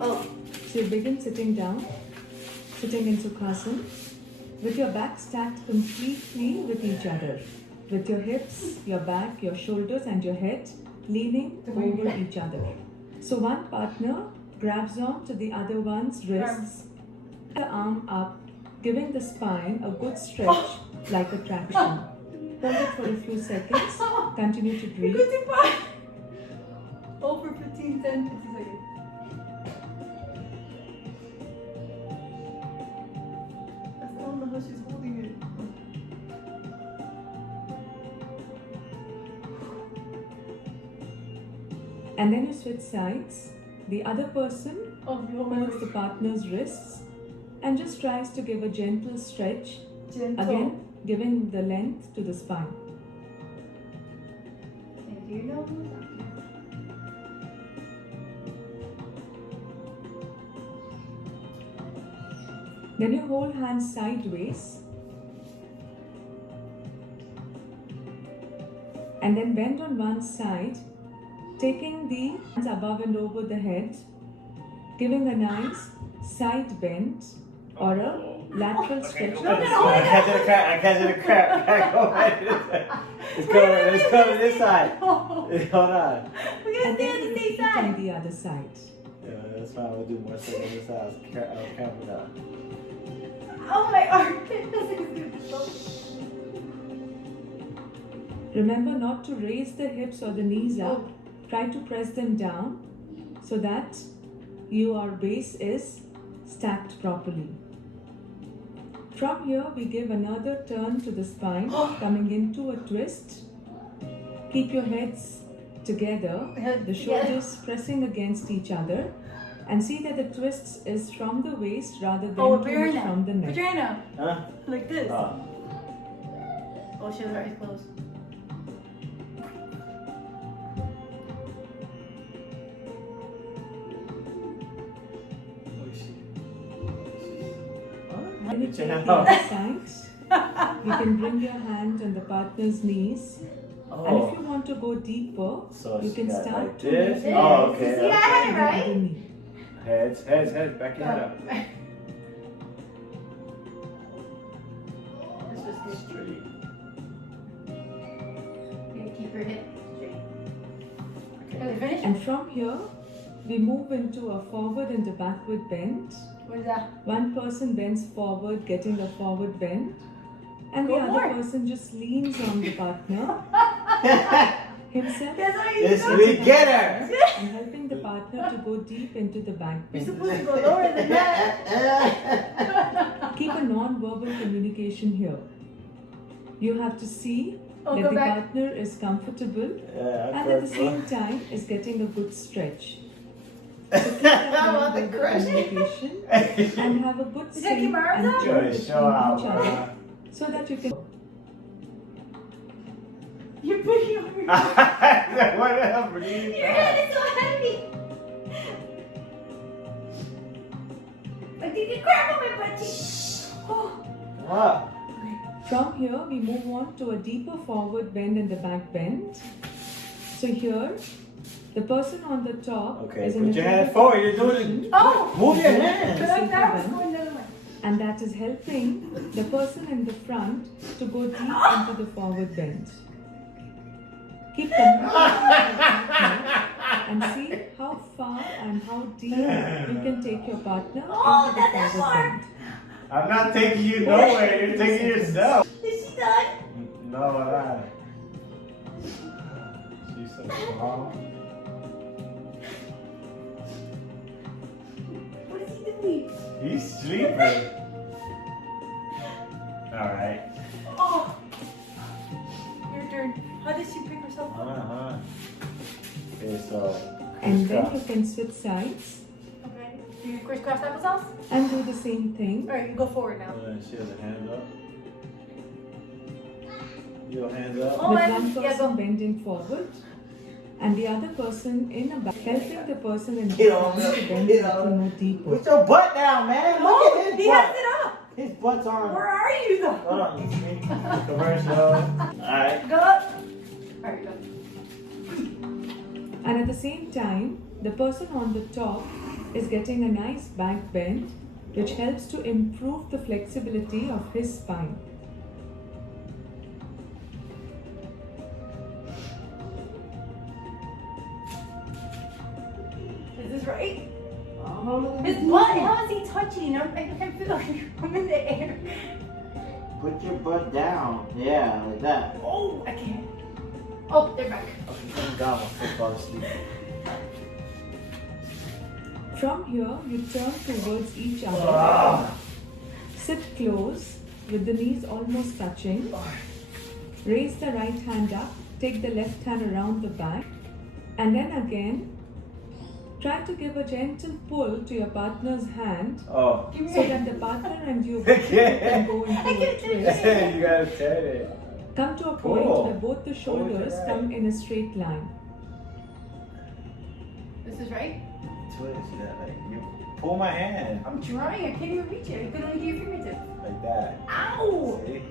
Oh. So you begin sitting down, sitting in Sukhasana, with your back stacked completely with each other, with your hips, your back, your shoulders and your head leaning over each other. So one partner grabs on to the other one's wrists, the arm up, giving the spine a good stretch like a traction. Hold it for a few seconds, continue to breathe. Over 15, 10, 50 seconds. I don't know how she's holding it. And then you switch sides. The other person Oh, you holds the partner's wrists and just tries to give a gentle stretch, gentle. again giving the length to the spine. And do you know who's up? Then you hold hands sideways and then bend on one side, taking the hands above and over the head, giving a nice side bend or a lateral stretch. I can't do the crap. It's going this side. Hold on. We're And gonna stay then on the you same repeat side. on the other side. Yeah, that's fine. We'll do more stuff on this side. I'll count it out. Oh, my arm. That's like a good Remember not to raise the hips or the knees up. Try to press them down so that your base is stacked properly. From here, we give another turn to the spine, coming into a twist. Keep your heads together, the shoulders pressing against each other, and see that the twist is from the waist rather than too much from the neck. Vagina. Huh? Like this. Oh. Oh, she has her eyes closed. When you take the other side, you can bring your hand on the partner's knees. And if you want to go deeper, So you she can got start like to this. move Oh, okay. See, I had it the right. other knee. Heads, back your head up. This was good. Straight. You gotta keep your hip straight. Are we finished? And from here, we move into a forward and a backward bend. What is that? One person bends forward, getting a forward bend, and Go the more. other person just leans on the partner himself That's how you It's do we it. get her. and helping the partner to go deep into the back You're bend. supposed to go lower than that. Keep a non-verbal communication here. You have to see Oh, that go the back. partner is comfortable Yeah, and at the same time is getting a good stretch. So keep that non-verbal communication and have a good Did I keep sync my arms and up? tone between each Show out, other bro. so that you can. You're putting over your Whatever. Your head is so heavy. I think you crap on my butt cheek. Oh. What? From here, we move on to a deeper forward bend and the back bend. So here, the person on the top Okay, is in put a your hand forward forward. You're doing position, it. Oh. Move your But hands. I was going the other way. and that is helping the person in the front to go deep into the forward bend. Keep communicating with your partner and see how far and how deep you can take your partner Oh, into that's the forward far. bend. I'm not taking you nowhere. You're taking yourself. Is she done? No, I'm not. She's so strong. What is he doing? He's sleeping. All right. Oh. Your turn. How did she pick herself up? Uh-huh. Okay, so. And then you crisscross. can switch sides Okay. Do you crisscross applesauce? and do the same thing. Alright, you go forward now. She has her hands up. Your hands up. Oh, With and- one yeah, person go. bending forward and the other person in a back, helping the person in the Get on front there, to bend get a on little more deeper. Put your butt down, man. Look Oh, at his he butt. has it up. His butt's on. Where are you though? Hold on, you see? Commercial. Alright. Go up. Alright, go. And at the same time, the person on the top is getting a nice back bend, which helps to improve the flexibility of his spine. Is this right? Oh, His butt, how is he touching? I can feel like I'm in the air. put your butt down. Yeah, like that. Oh, I can't. Oh, they're back. Okay, thank God my foot fall asleep. From here, you turn towards each other. Ah. Sit close with the knees almost touching. Raise the right hand up, take the left hand around the back, and then again try to give a gentle pull to your partner's hand Oh. Give me so a that the partner and you I both can't. can go into I a can't do twist. You gotta turn it. Come to a point Cool. where both the shoulders right. come in a straight line. This is right? Twist, yeah, like you pull my hand I'm trying. I can't even reach it. I can only do your fingertips. like that. Ow! See?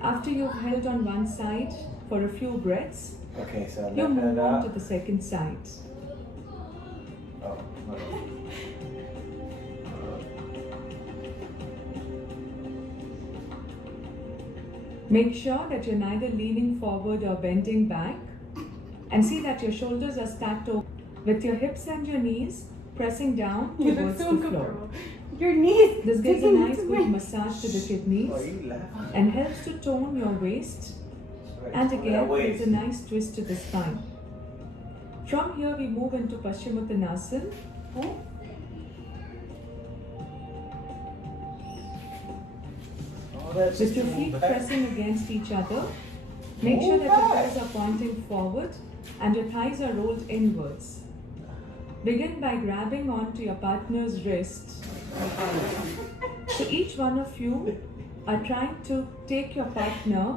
After you've held on one side for a few breaths, Okay, so you left move hand on up. to the second side. Oh, okay. Make sure that you're neither leaning forward or bending back, and see that your shoulders are stacked over with your hips and your knees pressing down You look towards so the floor. uncomfortable. Your knees. This gives a taking nice to good me. massage to the kidneys Oh, you laughing? and helps to tone your waist, and again gives a nice twist to the spine. From here we move into Paschimottanasana. Oh, Oh, that's With your just feet move back. pressing against each other, make sure that your toes are pointing forward and your thighs are rolled inwards. Begin by grabbing onto your partner's wrist. So each one of you are trying to take your partner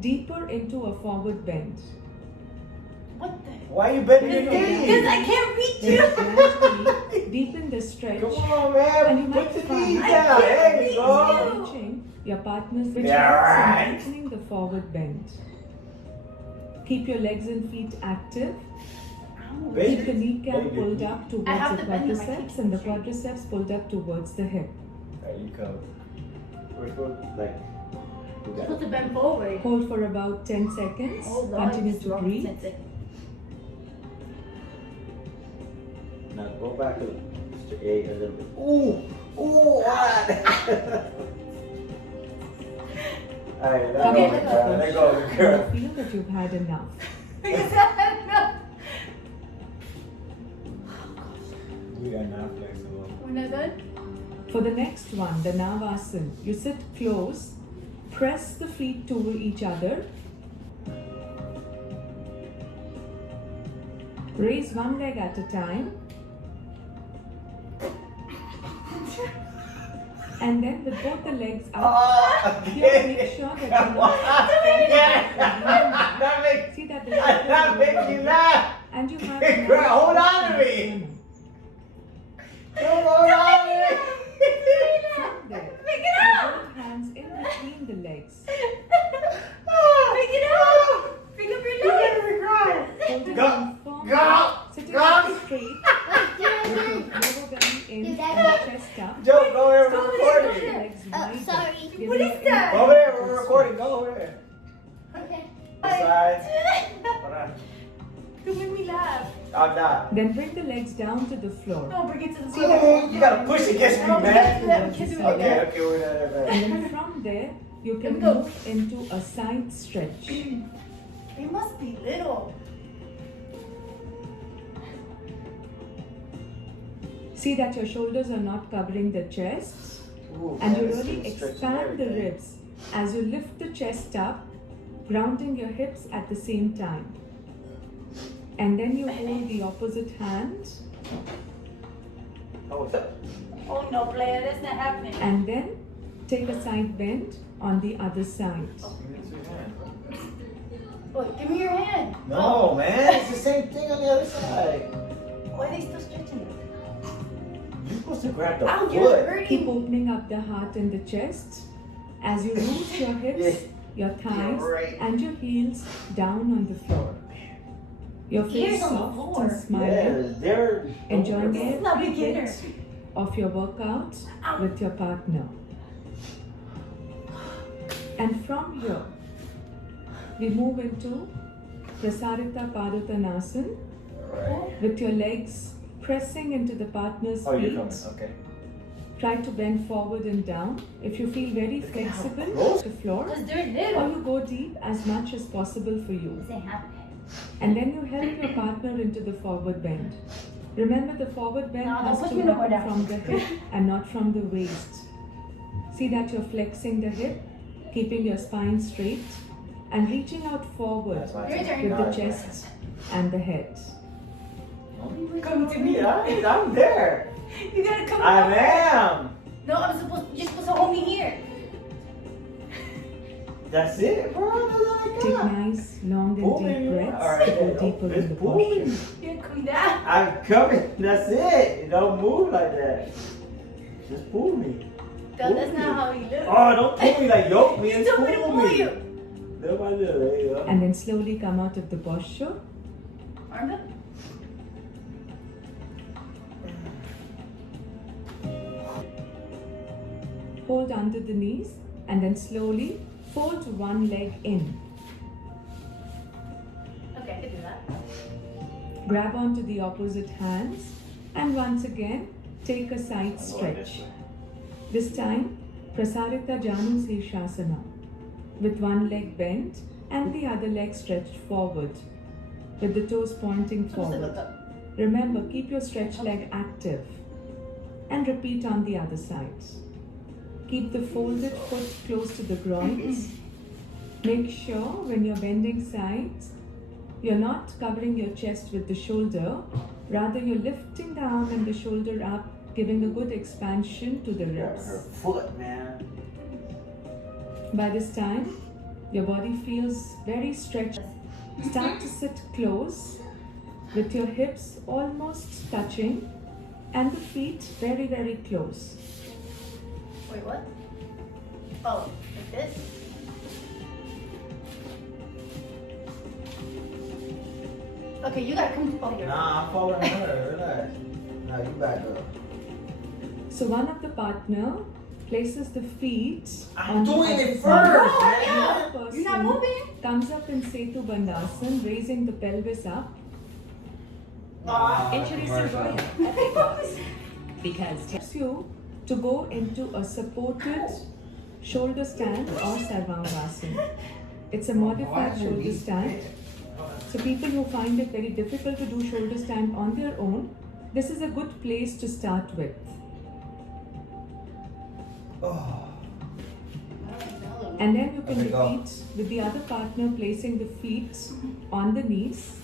deeper into a forward bend. what the? Why you bending your Because knees? I can't reach Then you. gradually deepen the stretch. Come on, And you man. might Put the find- knees I down. can't There you reach go. you. Reaching your partner's which Yeah, helps in right. lengthening the forward bend. Keep your legs and feet active. Ow. Baby. Keep the kneecap Baby. pulled up I towards have the to bend my quadriceps feet and the straight. quadriceps pulled up towards the hip. There you go. We're supposed to, like, we You're got supposed to bend forward. Hold for about 10 seconds. Hold on. Continue it's to wrong. breathe. 10 seconds. Now go back a little bit. Ooh! Ooh! What? Alright, let Okay, go, let girl. Let go, When girl. you feel that you've had enough. Because I had enough. We are not flexible. We're not done? For the next one, the Navasana, you sit close, press the feet to each other, raise one leg at a time, and then with both the legs up, Oh, you have to make sure that you're not That makes see that the that makes you laugh. and you have Hey, a girl, nice hold twist on to in the me. sternum. Hold on. From there, Pick you it up. hold hands in between the legs, Pick it up. Pick up your leg. holding Go, them firm, go, sitting go. up straight, with your lower belly in and the chest up. Joe, go over there. Go We're over there, recording. Legs Oh, wider, sorry. giving What is you that? Go over there. We're recording. Go over there. Okay. This side. Hold on. You made me laugh. I'm not. Then bring the legs down to the floor. No, bring it to the Ooh, you gotta push against me, No, man. we can't do it. Okay, okay, we're there. And then from there, you Here can we go. move into a side stretch. They must be little. See that your shoulders are not covering the chest, Ooh, and you man, this really is stretching expand the everything. ribs as you lift the chest up, grounding your hips at the same time. And then you hold the opposite hand, Oh, what's up? Oh no, Blair, that's not happening. and then take a side bend on the other side. Give me this your hand. Oh, give me your hand. No, man, it's the same thing on the other side. Why are they still stretching? You're supposed to grab the Ow, you're foot. Keep hurting. opening up the heart and the chest as you root your hips, your thighs, right. and your heels down on the floor. Your face Ears on the soft floor. and smiling, Yeah, they're enjoying This is not every beginner. bit of your workout Ow. with your partner. And from here, we move into Prasarita Padottanasana Alright. with your legs pressing into the partner's Oh, you're feet. coming. Okay. Try to bend forward and down. If you feel very Look at how flexible close. to the floor, Because they're or little. you go deep as much as possible for you. They have it. And then you help your partner into the forward bend. Remember, the forward bend No, don't has push to me no more happen down. from the hip and not from the waist. See that you're flexing the hip, keeping your spine straight, and reaching out forward That's my Your turn. turn. with Now the it's my chest and the head. turn. Come to me. I'm there. You gotta come I over. am. No, you're supposed to hold me here. That's it, bro. That's all I Take got. nice, long and Pull deep me. breaths Alright, to go then. deeper in Just the pull me. posture. You come down. I'm coming. That's it. Don't move like that. Just pull me. That's not how you live. Oh, don't pull me like yoke me. You Just told me to pull pull me. you. There you go. And then slowly come out of the posture. Arm up. Hold under the knees and then slowly fold one leg in. Okay, I can do that. Grab onto the opposite hands and once again take a side I'm going this stretch. way. This time, Prasarita Janu Shirshasana with one leg bent and the other leg stretched forward with the toes pointing Supposed to look forward. up. Remember, keep your stretch leg active and repeat on the other side. Keep the folded foot close to the groins. Make sure when you're bending sides, you're not covering your chest with the shoulder, rather you're lifting the arm and the shoulder up, giving a good expansion to the Grab ribs. her foot, man. By this time, your body feels very stretched. Start to sit close with your hips almost touching and the feet very, very close. Wait, what? Oh, like this? Okay, you gotta come over here. Nah, I'm following her. Relax. Nah, you back up. So one of the partner places the feet I'm on the doing other it side. first, Oh, man. yeah. The other You're not person moving. comes up in Setu Bandhasan, raising the pelvis up. Introducing Royal Epic Box. Because Helps you to go into a supported shoulder stand or Sarvangasana. It's a modified shoulder stand. So people who find it very difficult to do shoulder stand on their own, this is a good place to start with. Oh. And then you can Okay, go. repeat with the other partner placing the feet on the knees.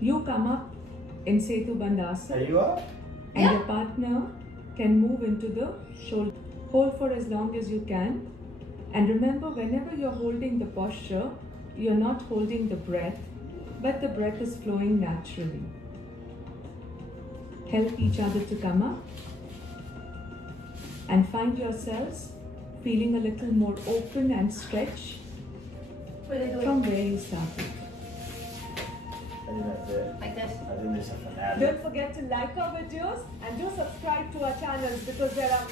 You come up in Setu Are Bandhasana you up? and Yeah. your partner can move into the shoulder. Hold for as long as you can. And remember, whenever you're holding the posture, you're not holding the breath, but the breath is flowing naturally. Help each other to come up and find yourselves feeling a little more open and stretched What are they doing? from where you started. I think that's it. Like this. I think this is a finale. Don't forget to like our videos and do subscribe to our channels because there are